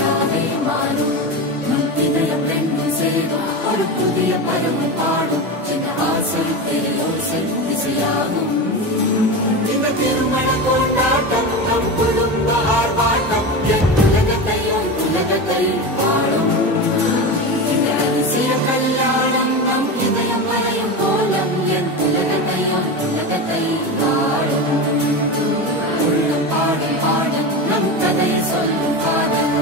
இசையாவே மாறும் நம் இதயம் ரெண்டும் சேரும் ஒரு புதிய பருவம் பாடும் சின்ன ஆசை பெரியோசை இசையாகும் இந்த திருமண கொண்டாட்டம் நம் குடும்ப ஆர்ப்பாட்டம் என் உலகத்தை வாழும் இந்த அதிசய கல்யாணம் நம் இதயம் வரையும் கோலம் என் உலகத்தை வாழும் உள்ள பாடும் பாடம் நம் கதையை சொல்லும் காதல்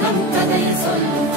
நம் கதையை சொல்லும்